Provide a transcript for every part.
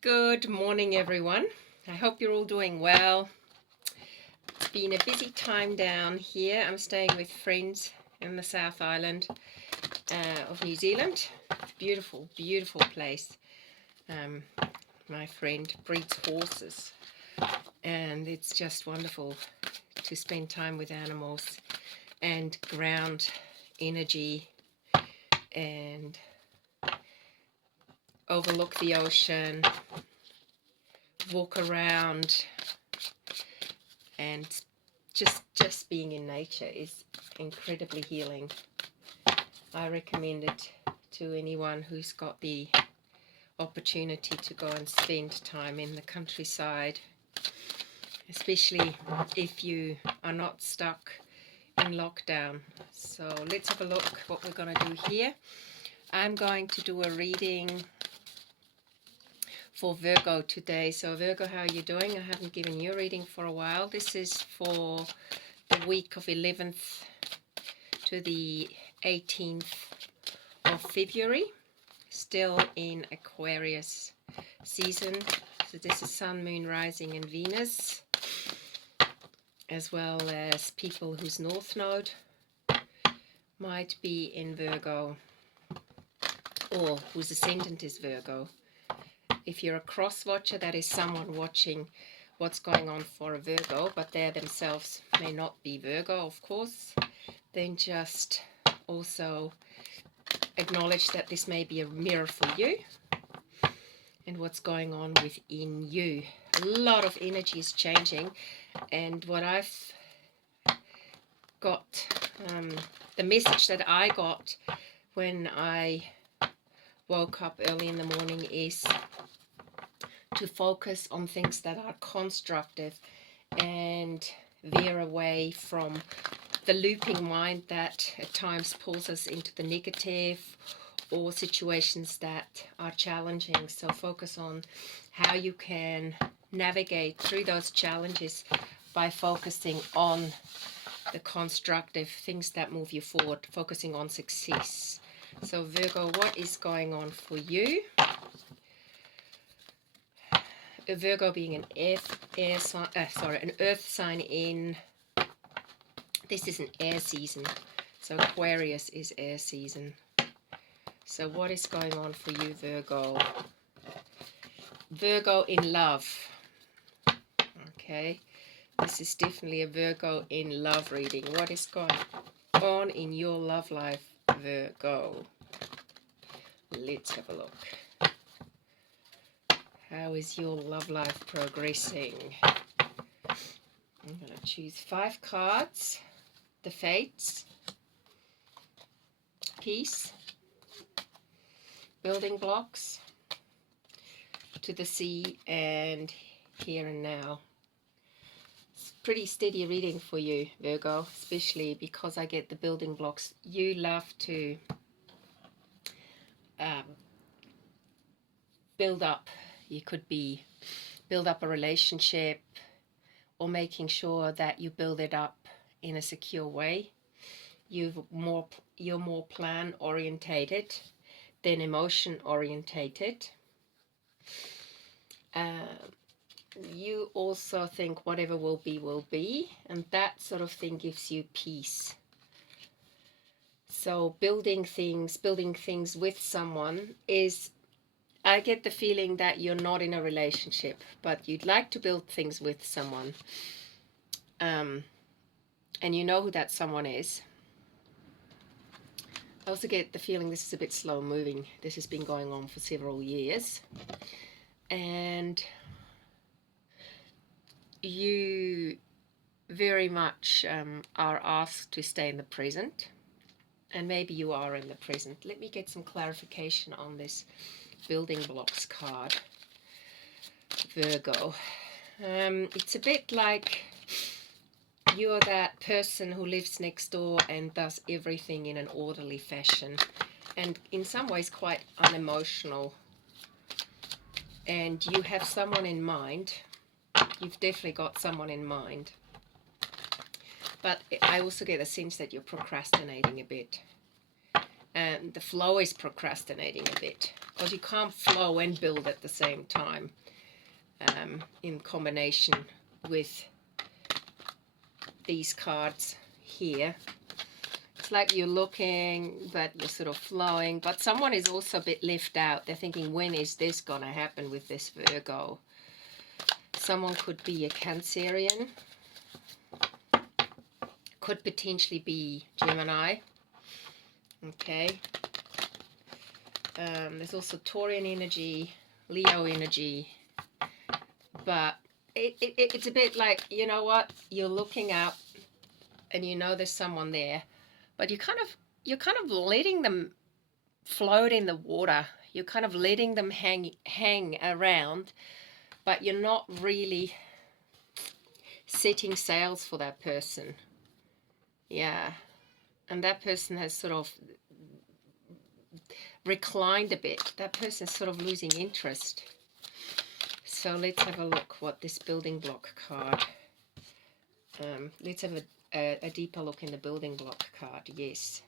Good morning, everyone. I hope you're all doing well. It's been a busy time down here. I'm staying with friends in the South Island of New Zealand. It's a beautiful, beautiful place. My friend breeds horses, and it's just wonderful to spend time with animals and ground energy and overlook the ocean, walk around, and just being in nature is incredibly healing. I recommend it to anyone who's got the opportunity to go and spend time in the countryside, especially if you are not stuck in lockdown. So let's have a look what we're going to do here. I'm going to do a reading for Virgo today. So Virgo, how are you doing? I haven't given you a reading for a while. This is for the week of 11th to the 18th of February, still in Aquarius season. So this is Sun, Moon, Rising and Venus, as well as people whose North Node might be in Virgo or whose ascendant is Virgo. If you're a cross watcher, that is someone watching what's going on for a Virgo, but they themselves may not be Virgo, of course, then just also acknowledge that this may be a mirror for you and what's going on within you. A lot of energy is changing, and what I've got, the message that I got when I woke up early in the morning is to focus on things that are constructive and veer away from the looping mind that at times pulls us into the negative or situations that are challenging. So focus on how you can navigate through those challenges by focusing on the constructive things that move you forward, focusing on success. So Virgo, what is going on for you? Virgo being an an earth sign in, this is an air season, so Aquarius is air season. So what is going on for you, Virgo? Virgo in love. Okay, this is definitely a Virgo in love reading. What is going on in your love life, Virgo? Let's have a look. How is your love life progressing? I'm going to choose 5 cards. The Fates, Peace, Building Blocks, To the Sea, and Here and Now. It's pretty steady reading for you, Virgo, especially because I get the building blocks. You love to build up. You could be build up a relationship or making sure that you build it up in a secure way. You're more plan orientated than emotion orientated. You also think whatever will be, and that sort of thing gives you peace. So building things with someone is, I get the feeling that you're not in a relationship, but you'd like to build things with someone. And you know who that someone is. I also get the feeling this is a bit slow moving. This has been going on for several years. And you very much are asked to stay in the present. And maybe you are in the present. Let me get some clarification on this building blocks card, Virgo. It's a bit like you're that person who lives next door and does everything in an orderly fashion, and in some ways quite unemotional, and you have someone in mind. You've definitely got someone in mind, but I also get a sense that you're procrastinating a bit, and the flow is procrastinating a bit. because you can't flow and build at the same time in combination with these cards here. It's like you're looking, but you're sort of flowing, but someone is also a bit left out. They're thinking, when is this going to happen with this Virgo? Someone could be a Cancerian, could potentially be Gemini. Okay. There's also Taurian energy, Leo energy, but it's a bit like, you know what, you're looking up and you know there's someone there, but you're kind of letting them float in the water. You're kind of letting them hang around, but you're not really setting sails for that person. Yeah. And that person has sort of reclined a bit. That person's sort of losing interest. So let's have a look what this building block card. Let's have a deeper look in the building block card. Yes.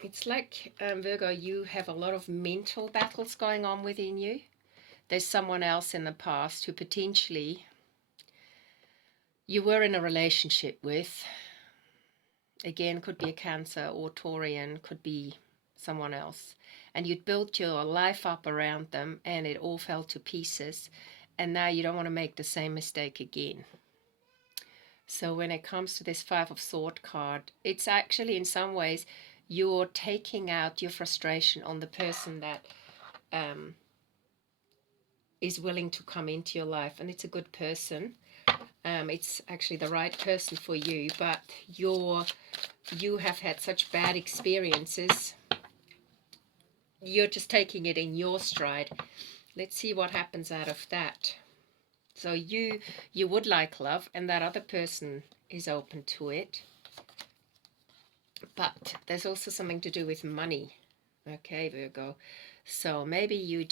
It's like, Virgo, you have a lot of mental battles going on within you. There's someone else in the past who potentially you were in a relationship with. Again, could be a Cancer or Taurian, could be someone else. And you'd built your life up around them and it all fell to pieces. And now you don't want to make the same mistake again. So when it comes to this Five of Swords card, it's actually in some ways you're taking out your frustration on the person that is willing to come into your life. And it's a good person. It's actually the right person for you, but you have had such bad experiences. You're just taking it in your stride. Let's see what happens out of that. So you would like love, and that other person is open to it. But there's also something to do with money. Okay, Virgo. So maybe you're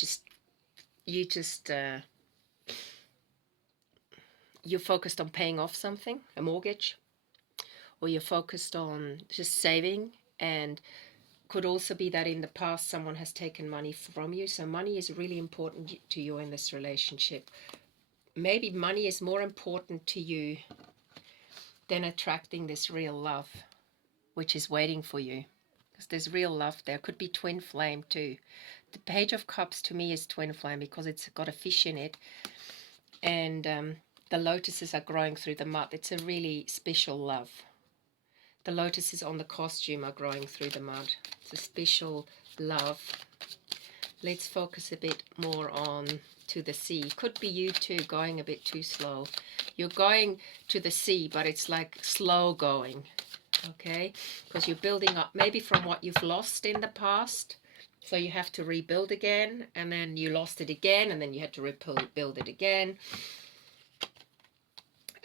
focused on paying off something, a mortgage, or you're focused on just saving, and could also be that in the past someone has taken money from you. So money is really important to you in this relationship. Maybe money is more important to you than attracting this real love, which is waiting for you. Because there's real love there. Could be twin flame too. The Page of Cups to me is twin flame because it's got a fish in it. And the lotuses are growing through the mud. It's a really special love. The lotuses on the costume are growing through the mud. It's a special love. Let's focus a bit more on to the sea. Could be you too going a bit too slow. You're going to the sea, but it's like slow going. Okay? Because you're building up maybe from what you've lost in the past. So you have to rebuild again, and then you lost it again, and then you had to rebuild it again.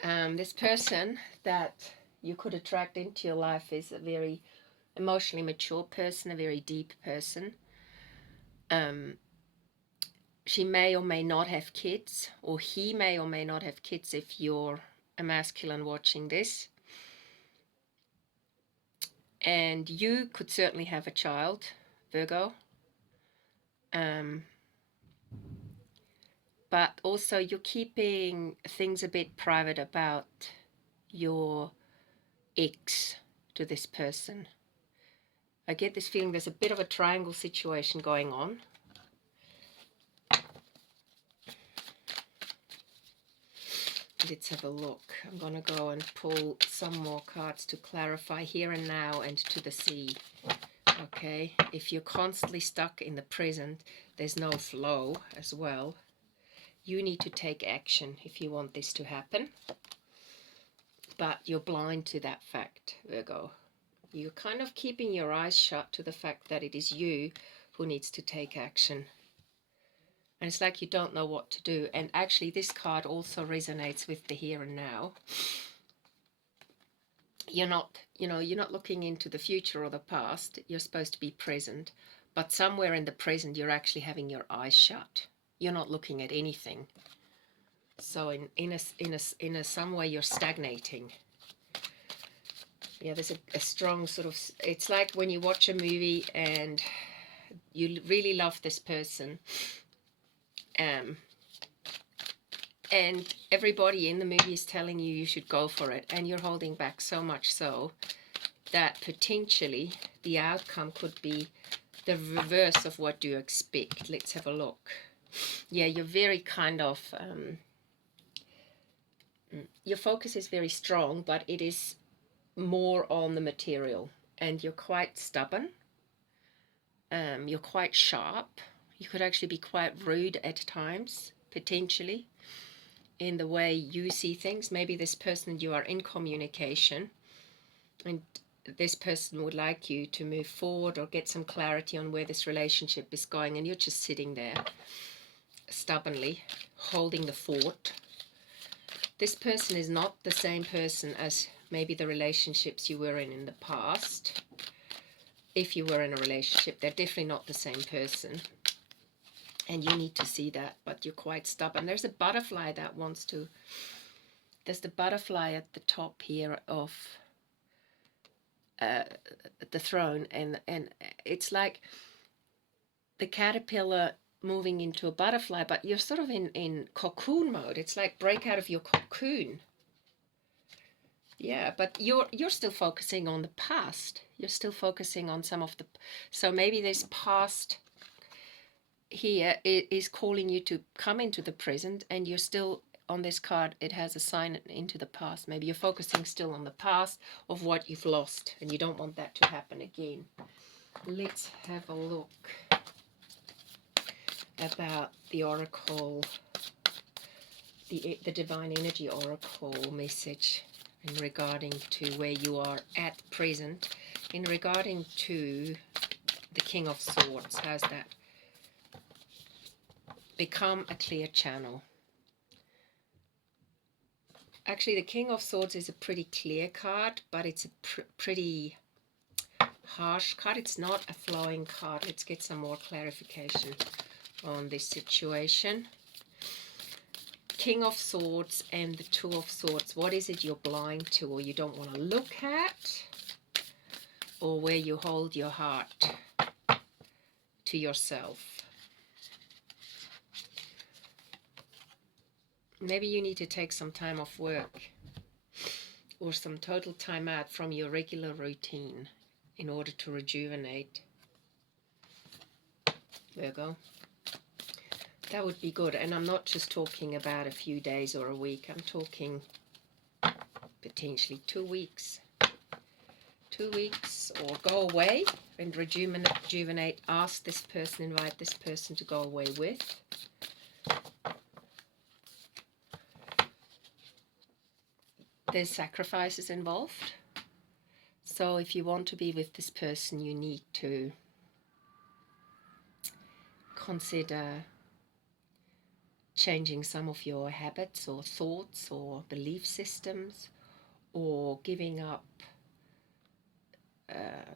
This person that you could attract into your life is a very emotionally mature person, a very deep person. She may or may not have kids, or he may or may not have kids if you're a masculine watching this. And you could certainly have a child, Virgo. But also you're keeping things a bit private about your ex to this person. I get this feeling there's a bit of a triangle situation going on. Let's have a look. I'm going to go and pull some more cards to clarify here and now and to the sea. Okay, if you're constantly stuck in the present, there's no flow as well. You need to take action if you want this to happen. But you're blind to that fact, Virgo. You're kind of keeping your eyes shut to the fact that it is you who needs to take action. And it's like you don't know what to do. And actually this card also resonates with the here and now. You're not looking into the future or the past. You're supposed to be present. But somewhere in the present, you're actually having your eyes shut. You're not looking at anything. So in some way you're stagnating. Yeah, there's a strong sort of, it's like when you watch a movie and You really love this person. And everybody in the movie is telling you should go for it, and you're holding back so much so that potentially the outcome could be the reverse of what you expect. Let's have a look. Yeah, you're very kind of, your focus is very strong, but it is more on the material, and you're quite stubborn. You're quite sharp. You could actually be quite rude at times, potentially, in the way you see things. Maybe this person, you are in communication, and this person would like you to move forward or get some clarity on where this relationship is going, and you're just sitting there stubbornly holding the fort. This person is not the same person as maybe the relationships you were in the past. If you were in a relationship, they're definitely not the same person, and you need to see that, but you're quite stubborn. There's a butterfly that wants to, there's the butterfly at the top here of the throne, and it's like the caterpillar moving into a butterfly, but you're sort of in cocoon mode. It's like break out of your cocoon. Yeah, but you're still focusing on the past. You're still focusing on some of the, so maybe this past here is calling you to come into the present, and you're still on this card. It has a sign into the past. Maybe you're focusing still on the past of what you've lost, and you don't want that to happen again. Let's have a look about the oracle, the divine energy oracle message in regarding to where you are at present, in regarding to the King of Swords. How's that? Become a clear channel. Actually, the King of Swords is a pretty clear card, but it's a pretty harsh card. It's not a flowing card. Let's get some more clarification on this situation. King of Swords and the Two of Swords. What is it you're blind to, or you don't want to look at, or where you hold your heart to yourself? Maybe you need to take some time off work, or some total time out from your regular routine in order to rejuvenate. Virgo. That would be good. And I'm not just talking about a few days or a week. I'm talking potentially 2 weeks. 2 weeks, or go away and rejuvenate. Ask this person, invite this person to go away with. There's sacrifices involved. So if you want to be with this person, you need to consider changing some of your habits or thoughts or belief systems, or giving up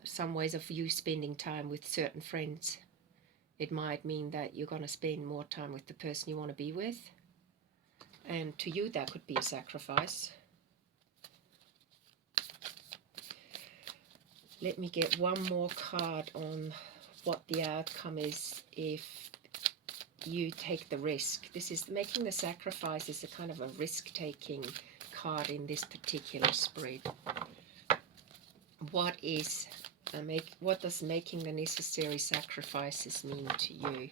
some ways of you spending time with certain friends. It might mean that you're going to spend more time with the person you want to be with, and to you that could be a sacrifice. Let me get one more card on what the outcome is if you take the risk. This is making the sacrifice is a kind of a risk-taking card in this particular spread. What does making the necessary sacrifices mean to you?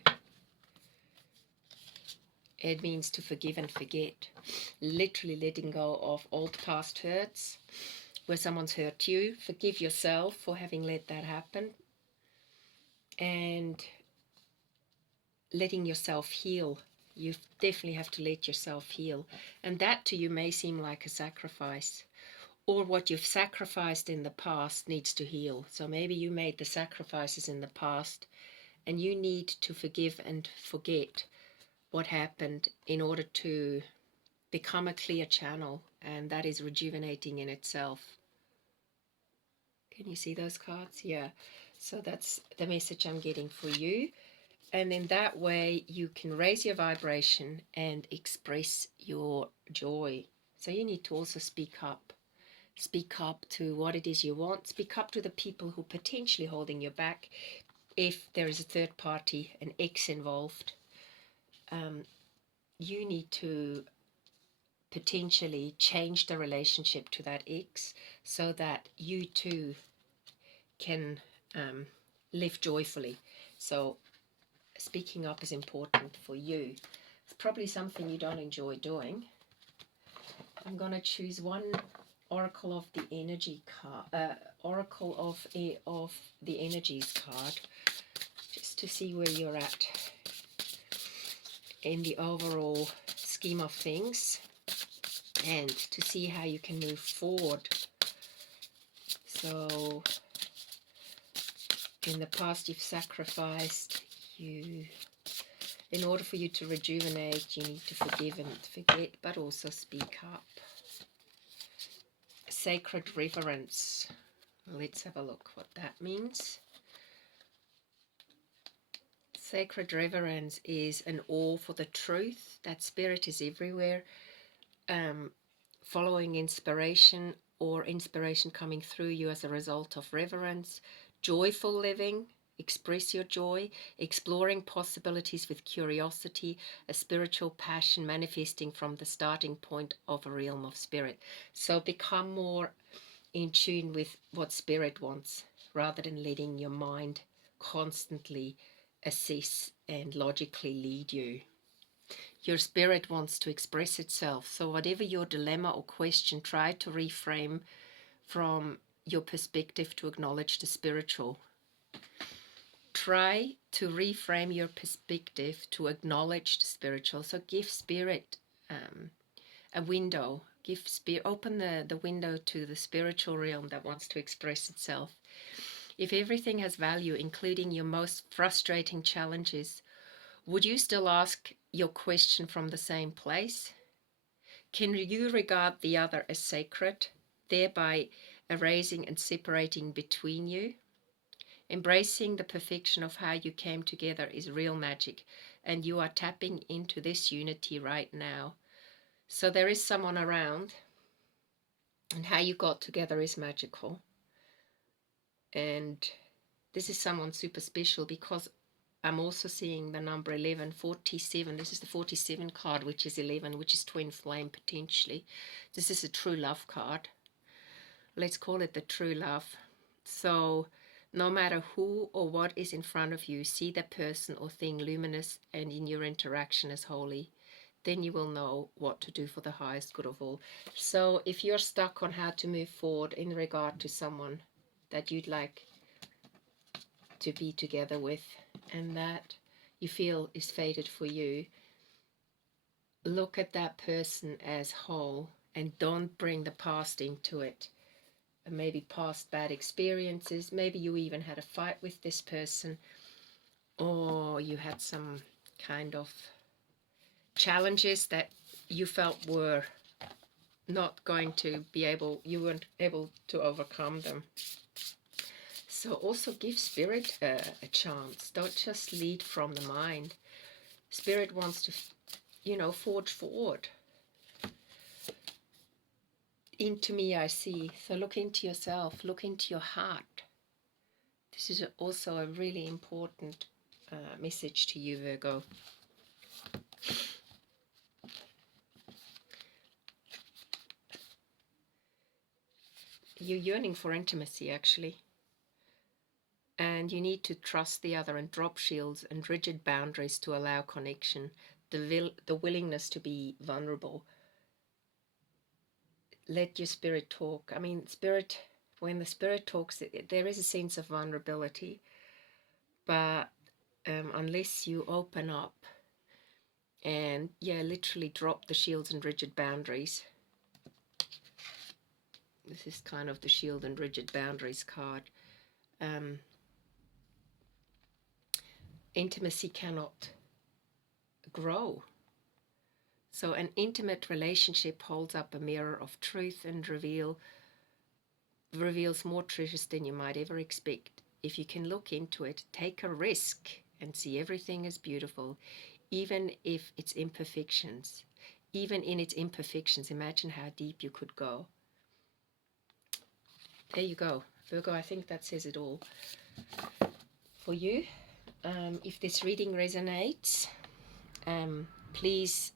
It means to forgive and forget. Literally letting go of old past hurts, where someone's hurt you. Forgive yourself for having let that happen, and letting yourself heal. You definitely have to let yourself heal, and that to you may seem like a sacrifice, or what you've sacrificed in the past needs to heal. So maybe you made the sacrifices in the past, and you need to forgive and forget what happened in order to become a clear channel, and that is rejuvenating in itself. Can you see those cards? Yeah. So that's the message I'm getting for you. And in that way, you can raise your vibration and express your joy. So you need to also speak up. Speak up to what it is you want. Speak up to the people who potentially holding you back. if there is a third party, an ex involved, you need to potentially change the relationship to that ex so that you too can live joyfully. So speaking up is important for you. It's probably something you don't enjoy doing. I'm going to choose one Oracle of the Energy card, Oracle of the Energies card, just to see where you're at in the overall scheme of things, and to see how you can move forward. So in the past you've sacrificed, in order for you to rejuvenate, you need to forgive and forget, but also speak up. Sacred reverence. Let's have a look what that means. Sacred reverence is an awe for the truth, that spirit is everywhere, following inspiration or inspiration coming through you as a result of reverence. Joyful living, express your joy, exploring possibilities with curiosity, a spiritual passion manifesting from the starting point of a realm of spirit. So become more in tune with what spirit wants, rather than letting your mind constantly assess and logically lead you. Your spirit wants to express itself, so whatever your dilemma or question, try to reframe from your perspective to acknowledge the spiritual. Try to reframe your perspective to acknowledge the spiritual. So give spirit a window. Open the window to the spiritual realm that wants to express itself. If everything has value, including your most frustrating challenges, would you still ask your question from the same place? Can you regard the other as sacred, thereby erasing and separating between you? Embracing the perfection of how you came together is real magic, and you are tapping into this unity right now. So there is someone around, and how you got together is magical. And this is someone super special, because I'm also seeing the number 11, 47. This is the 47 card, which is 11, which is twin flame potentially. This is a true love card. Let's call it the true love. So no matter who or what is in front of you, see that person or thing luminous and in your interaction as holy. Then you will know what to do for the highest good of all. So if you're stuck on how to move forward in regard to someone that you'd like to be together with, and that you feel is fated for you, look at that person as whole and don't bring the past into it. Maybe past bad experiences, maybe you even had a fight with this person, or you had some kind of challenges that you felt were not going to be able, you weren't able to overcome them. So also give spirit a chance. Don't just lead from the mind. Spirit wants to, forge forward. Into me I see. So look into yourself, look into your heart. This is also a really important message to you, Virgo. You're yearning for intimacy, actually. And you need to trust the other and drop shields and rigid boundaries to allow connection, the willingness to be vulnerable. Let your spirit talk. I mean, when the spirit talks, there is a sense of vulnerability. But unless you open up and, literally drop the shields and rigid boundaries. This is kind of the shield and rigid boundaries card. Intimacy cannot grow. So an intimate relationship holds up a mirror of truth and reveals more treasures than you might ever expect. If you can look into it, take a risk and see everything as beautiful, even if it's imperfections. Even in its imperfections, imagine how deep you could go. There you go, Virgo. I think that says it all. for you. If this reading resonates, please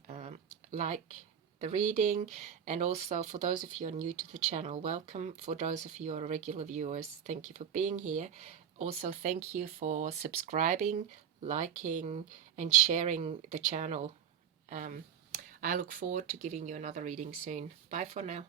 like the reading, and also for those of you who are new to the channel, welcome. For those of you who are regular viewers, thank you for being here. Also, thank you for subscribing, liking, and sharing the channel. I look forward to giving you another reading soon. Bye for now.